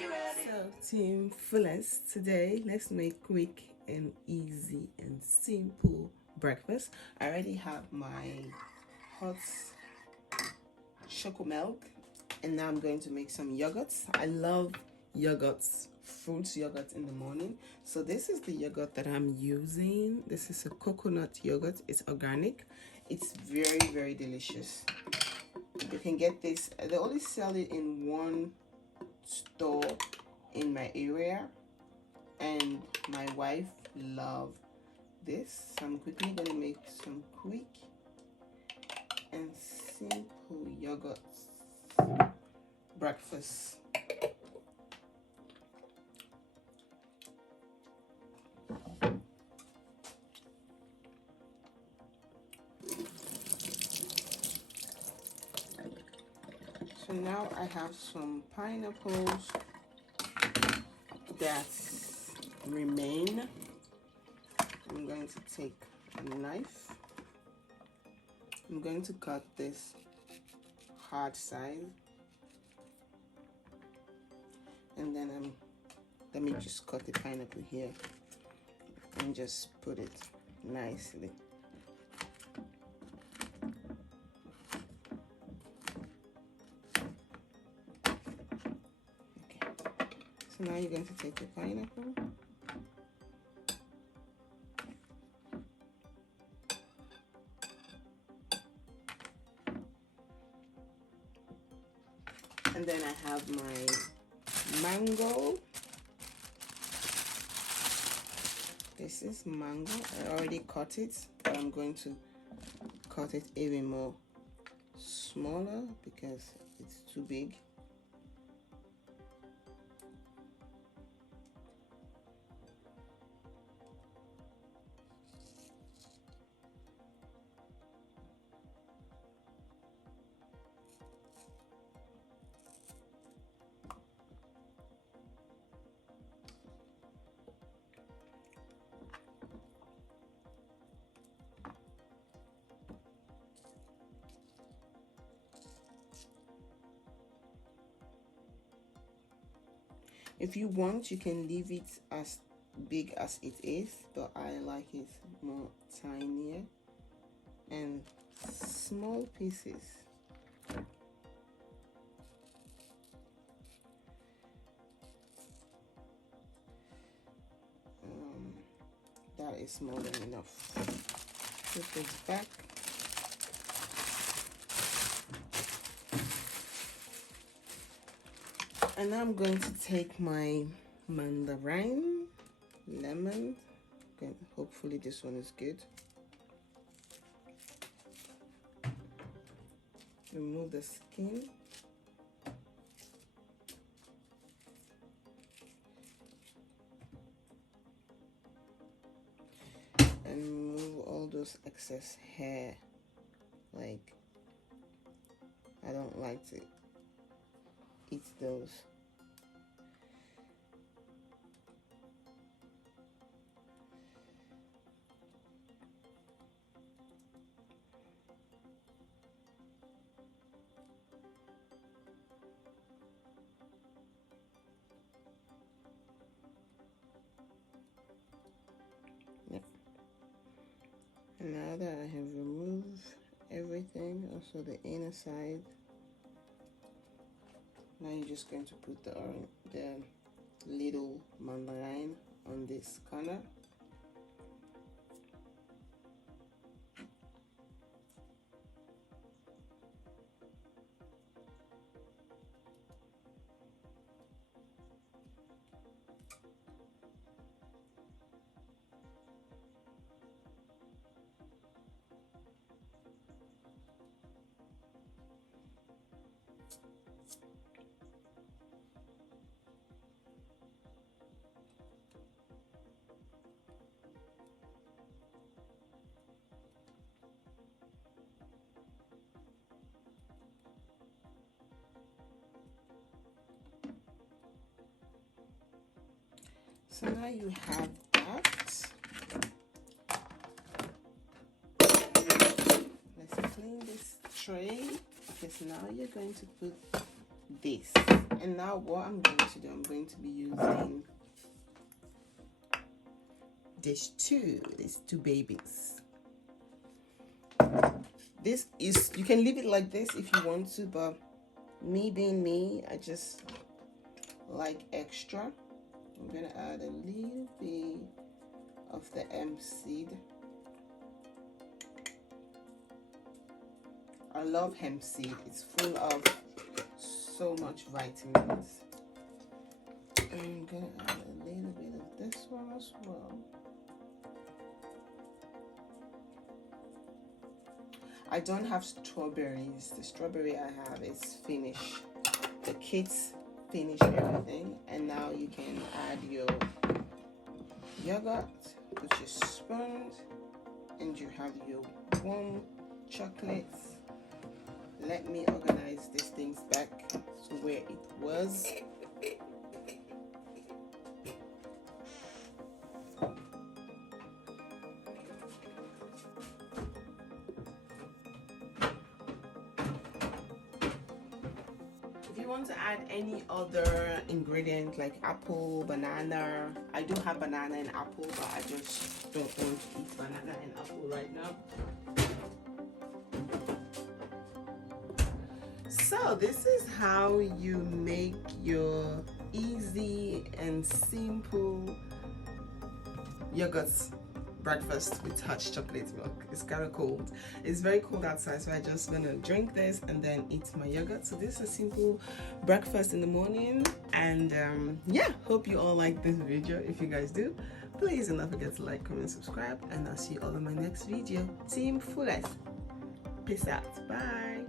So, Team Fullest, today let's make quick and easy and simple breakfast. I already have my hot chocolate milk, and now I'm going to make some yogurts. I love yogurts, fruits yogurt in the morning. So this is the yogurt that I'm using. This is a coconut yogurt. It's organic. It's very delicious. You can get this, they only sell it in one store in my area, and my wife loved this. So I'm quickly gonna make some quick and simple yogurt breakfast. So now I have some pineapples that remain. I'm going to take a knife. I'm going to cut this hard side, and then let me just cut the pineapple here and just put it nicely. Okay, so now you're going to take the pineapple and then I have my mango. This is mango. I already cut it, but I'm going to cut it even more smaller because it's too big. If you want, you can leave it as big as it is, but I like it more tinier and small pieces. That is more than enough. Put this back. And now I'm going to take my mandarin, lemon. Okay, hopefully this one is good. Remove the skin. And remove all those excess hair. Like, I don't like to eat those. Yep. And now that I have removed everything, also the inner side, now you're just going to put the little mandarin on this corner. So now you have that. Let's clean this tray, because now you're going to put this And now what I'm going to do, I'm going to be using these two babies. This is, you can leave it like this if you want to, but me being me, I just like extra. I'm gonna add a little bit of the hemp seed. I love hemp seed. It's full of so much vitamins. I'm gonna add a little bit of this one as well. I don't have strawberries. The strawberry I have is finished. The kids finish everything, and now you can add your yogurt, put your spoons, and you have your warm chocolates. Let me organize these things back to where it was. If you want to add any other ingredient like apple, banana, I do have banana and apple, but I just don't want to eat banana and apple right now. So this is how you make your easy and simple yogurt breakfast with hot chocolate milk. It's kind of cold. It's very cold outside, so I just gonna drink this and then eat my yogurt. So this is a simple breakfast in the morning, and yeah, hope you all like this video. If you guys do, please do not forget to like, comment, subscribe, and I'll see you all in my next video. Team Fullest, peace out, bye.